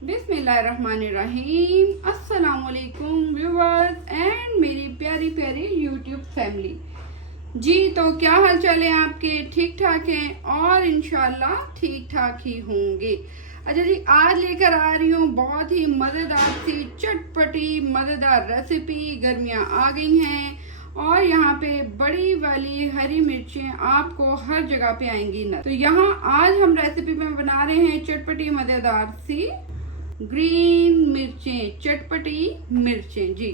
बिस्मिल्लाहिर्रहमानिर्रहीम। अस्सलाम वालेकुम व्यूवर्स एंड मेरी प्यारी प्यारी यूट्यूब फैमिली। जी तो क्या हाल चाल है आपके? ठीक ठाक हैं और इंशाल्लाह ठीक ठाक ही होंगे। अच्छा जी, आज लेकर आ रही हूँ बहुत ही मज़ेदार सी चटपटी मज़ेदार रेसिपी। गर्मियाँ आ गई हैं और यहाँ पे बड़ी वाली हरी मिर्चें आपको हर जगह पे आएंगी ना। तो यहाँ आज हम रेसिपी में बना रहे हैं चटपटी मज़ेदार सी ग्रीन मिर्चें, चटपटी मिर्चें जी।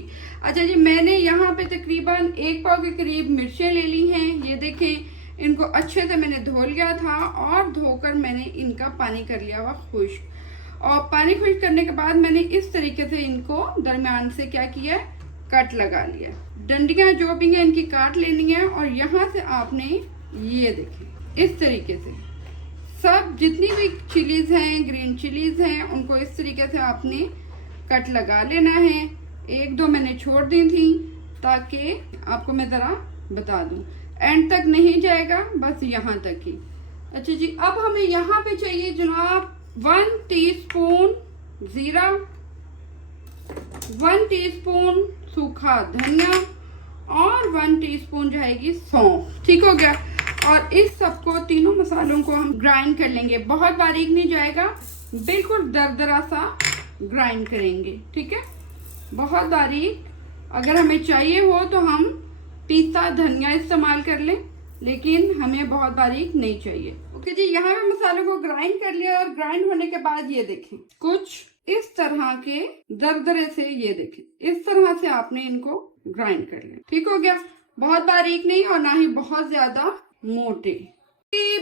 अच्छा जी, मैंने यहाँ पे तकरीबन 1 पाव के करीब मिर्चें ले ली हैं। ये देखें, इनको अच्छे से मैंने धो लिया था और धोकर मैंने इनका पानी कर लिया हुआ खुश्क। और पानी खुश्क करने के बाद मैंने इस तरीके से इनको दरमियान से क्या किया, कट लगा लिया। डंडियाँ जो भी हैं इनकी काट लेनी है। और यहाँ से आपने ये देखें इस तरीके से सब जितनी भी चिलीज़ हैं, ग्रीन चिलीज़ हैं, उनको इस तरीके से आपने कट लगा लेना है। 1-2 मैंने छोड़ दी थी ताकि आपको मैं ज़रा बता दूं। एंड तक नहीं जाएगा, बस यहाँ तक ही। अच्छा जी, अब हमें यहाँ पे चाहिए जनाब 1 टीस्पून ज़ीरा, 1 टीस्पून सूखा धनिया और 1 टीस्पून जाएगी सौंफ। ठीक हो गया। और इस सबको, तीनों मसालों को हम ग्राइंड कर लेंगे। बहुत बारीक नहीं जाएगा, बिल्कुल दरदरा सा ग्राइंड करेंगे। ठीक है, बहुत बारीक अगर हमें चाहिए हो तो हम पीसा धनिया इस्तेमाल कर लें, लेकिन हमें बहुत बारीक नहीं चाहिए। ओके जी, यहाँ पे मसालों को ग्राइंड कर लिया। और ग्राइंड होने के बाद ये देखें कुछ इस तरह के दरदरे से, ये देखें इस तरह से आपने इनको ग्राइंड कर लिया। ठीक हो गया, बहुत बारीक नहीं और ना ही बहुत ज्यादा मोटे।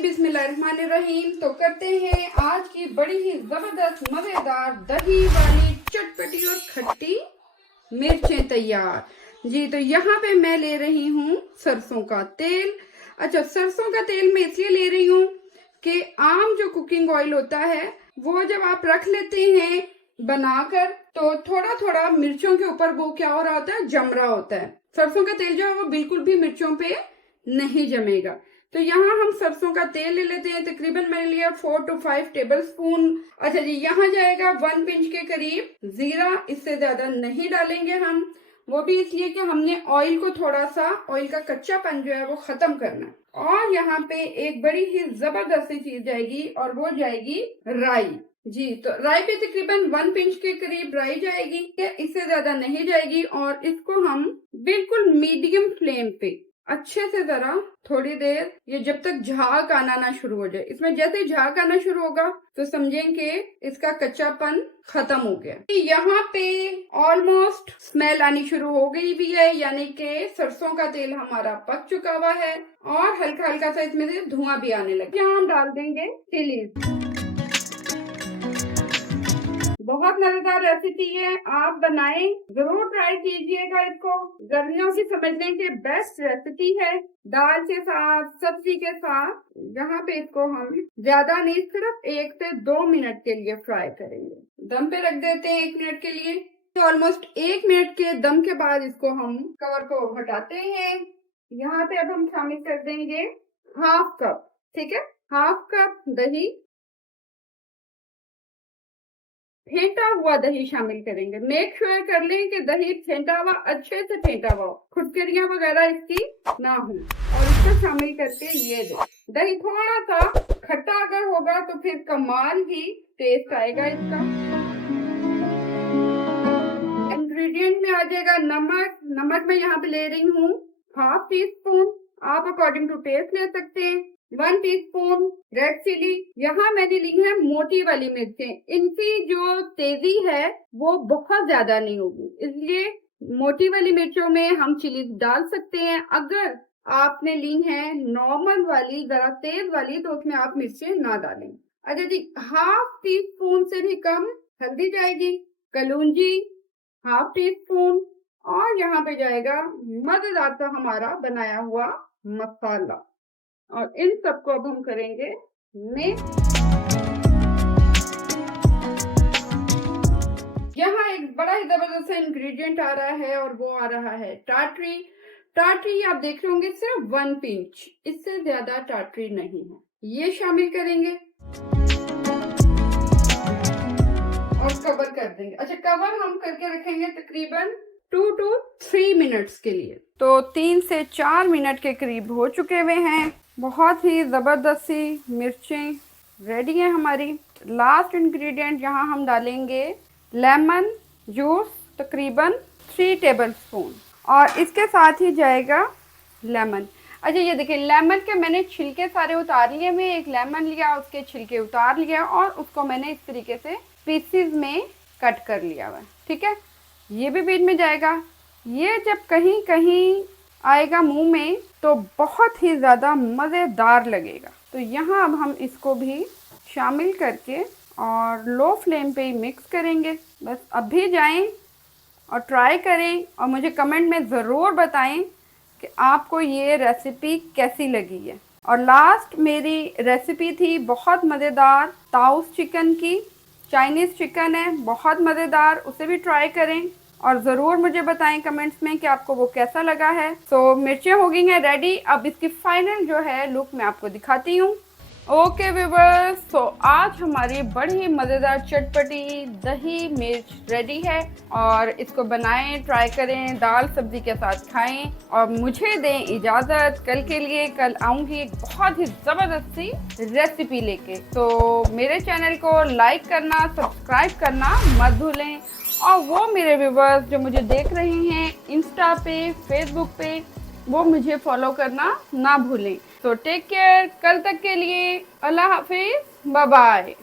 बिस्मिल्लाहिर्रहमानिर्रहीम। तो करते हैं आज की बड़ी ही जबरदस्त मजेदार दही वाली चटपटी और खट्टी मिर्चें तैयार जी। तो यहाँ पे मैं ले रही हूँ सरसों का तेल। अच्छा, सरसों का तेल मैं इसलिए ले रही हूँ कि आम जो कुकिंग ऑयल होता है वो जब आप रख लेते हैं बनाकर, तो थोड़ा थोड़ा मिर्चों के ऊपर वो क्या हो रहा होता है, जम रहा होता है। सरसों का तेल जो है वो बिल्कुल भी मिर्चों पे नहीं जमेगा। तो यहाँ हम सरसों का तेल ले लेते हैं। तकरीबन मैंने लिया 4 to 5 टेबल स्पून। अच्छा जी, यहाँ जाएगा 1 पिंच के करीब जीरा। इससे ज्यादा नहीं डालेंगे हम, वो भी इसलिए कि हमने ऑयल को थोड़ा सा, ऑयल का कच्चापन जो है वो खत्म करना है। और यहाँ पे एक बड़ी ही जबरदस्त चीज जाएगी और वो जाएगी राई जी। तो राई पे तकरीबन 1 पिंच के करीब राई जाएगी, इससे ज्यादा नहीं जाएगी। और इसको हम बिल्कुल मीडियम फ्लेम पे अच्छे से जरा थोड़ी देर, ये जब तक झाग आना ना शुरू हो जाए। इसमें जैसे झाग आना शुरू होगा तो समझेंगे इसका कच्चापन खत्म हो गया। यहाँ पे ऑलमोस्ट स्मेल आनी शुरू हो गई भी है, यानी कि सरसों का तेल हमारा पक चुका हुआ है और हल्का हल्का सा इसमें से धुआं भी आने लगा। यहाँ हम डाल देंगे चिलीज। बहुत मजेदार रेसिपी है, आप बनाएं, जरूर ट्राई कीजिएगा इसको। गर्मियों की समझने के बेस्ट रेसिपी है, दाल के साथ, सब्जी के साथ। यहाँ पे इसको हम ज्यादा नहीं, सिर्फ 1 से 2 मिनट के लिए फ्राई करेंगे। दम पे रख देते हैं 1 मिनट के लिए। ऑलमोस्ट 1 मिनट के दम के बाद इसको हम कवर को हटाते हैं। यहाँ पे अब हम शामिल कर देंगे 1/2 कप, ठीक है, 1/2 कप दही, फेंटा हुआ दही शामिल करेंगे। मेक श्योर कर लें कि दही फेंटा हुआ, अच्छे से फेंटा हुआ, खुटकरियां वगैरह इसकी ना हो। और इसको शामिल करके ये दही थोड़ा सा खट्टा अगर होगा तो फिर कमाल ही टेस्ट आएगा इसका। इंग्रेडिएंट में आ जाएगा नमक। नमक मैं यहाँ पे ले रही हूँ 1/2 टीस्पून, आप अकॉर्डिंग टू टेस्ट ले सकते हैं। 1 टीस्पून रेड चिली। यहाँ मैंने ली है मोटी वाली मिर्चें, इनकी जो तेजी है वो बहुत ज्यादा नहीं होगी, इसलिए मोटी वाली मिर्चों में हम चिली डाल सकते हैं। अगर आपने ली है नॉर्मल वाली, जरा तेज वाली, तो उसमें आप मिर्चें ना डालें। अच्छा जी, 1/2 टीस्पून से भी कम हल्दी जाएगी, कलौंजी 1/2 टीस्पून, और यहाँ पे जाएगा मजेदार सा हमारा बनाया हुआ मसाला। और इन सबको अब हम करेंगे मिक्स। यहाँ एक बड़ा ही जबरदस्त इंग्रेडिएंट आ रहा है और वो आ रहा है टाटरी। टाटरी आप देख रहे होंगे सिर्फ 1 पिंच, इससे ज्यादा टाटरी नहीं है, ये शामिल करेंगे। और कवर हम करके रखेंगे तकरीबन 2 to 3 मिनट्स के लिए। तो 3 से 4 मिनट के करीब हो चुके हुए हैं। बहुत ही ज़बरदस्त सी मिर्चें रेडी है हमारी। लास्ट इंग्रेडिएंट यहाँ हम डालेंगे लेमन जूस, तकरीबन 3 टेबलस्पून, और इसके साथ ही जाएगा लेमन। अच्छा ये देखिए, लेमन के मैंने छिलके सारे उतार लिए। मैं एक लेमन लिया, उसके छिलके उतार लिया और उसको मैंने इस तरीके से पीसेस में कट कर लिया हुआ है। ठीक है, ये भी बीच में जाएगा। ये जब कहीं कहीं आएगा मुंह में तो बहुत ही ज़्यादा मज़ेदार लगेगा। तो यहाँ अब हम इसको भी शामिल करके और लो फ्लेम पे ही मिक्स करेंगे। बस अब भी जाएं और ट्राई करें और मुझे कमेंट में ज़रूर बताएं कि आपको ये रेसिपी कैसी लगी है। और लास्ट मेरी रेसिपी थी बहुत मज़ेदार ताउस चिकन की। चाइनीज़ चिकन है, बहुत मज़ेदार, उसे भी ट्राई करें और ज़रूर मुझे बताएं कमेंट्स में कि आपको वो कैसा लगा है। तो मिर्चें हो गई हैं रेडी। अब इसकी फाइनल जो है लुक मैं आपको दिखाती हूँ। ओके व्यूअर्स, तो आज हमारी बड़ी मज़ेदार चटपटी दही मिर्च रेडी है और इसको बनाएं, ट्राई करें, दाल सब्जी के साथ खाएं और मुझे दें इजाज़त। कल के लिए कल आऊँगी एक बहुत ही ज़बरदस्त सी रेसिपी लेके। तो मेरे चैनल को लाइक करना, सब्सक्राइब करना मत भूलें। और वो मेरे व्यूअर्स जो मुझे देख रहे हैं इंस्टा पे, फेसबुक पे, वो मुझे फॉलो करना ना भूलें। तो टेक केयर, कल तक के लिए अल्लाह हाफिज़, बाय बाय।